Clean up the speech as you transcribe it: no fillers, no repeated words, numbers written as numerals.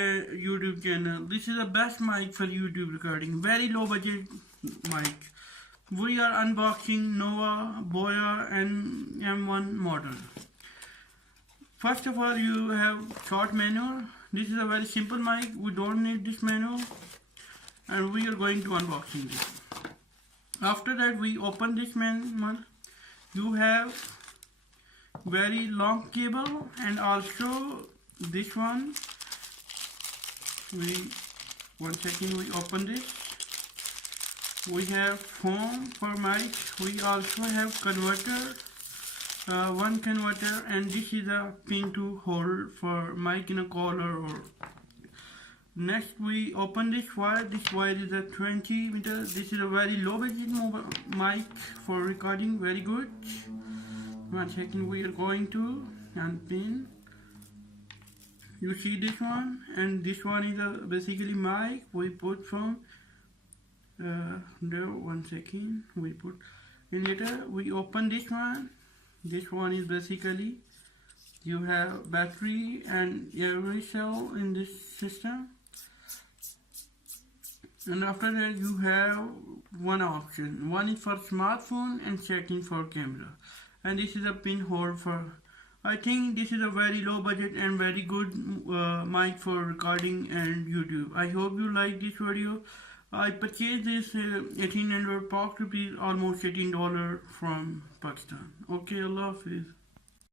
YouTube channel. This is the best mic for YouTube recording. Very low budget mic. We are unboxing Nova BOYA M1 model. First of all, you have short manual. This is a very simple mic. We don't need this manual, and we are going to unboxing this. After that, we open this manual. You have very long cable, and also this one. One second, we open this. We have foam for mic. We also have converter, one converter, and this is a pin to hold for mic in a collar. Or next, we open this wire. This wire is a 20 meter. This is a very low budget mic for recording. Very good. One second, we are going to unpin. You see this one, and this one is a basically mic we put from there. One second, we put in later. We open this one. This one is basically you have battery and every cell in this system, and after that you have one option. One is for smartphone and second for camera, and this is a pin hold for. I think this is a very low budget and very good mic for recording and YouTube. I hope you like this video. I purchased this 1800 pound rupees, almost $18 from Pakistan. Okay, Allah Hafiz.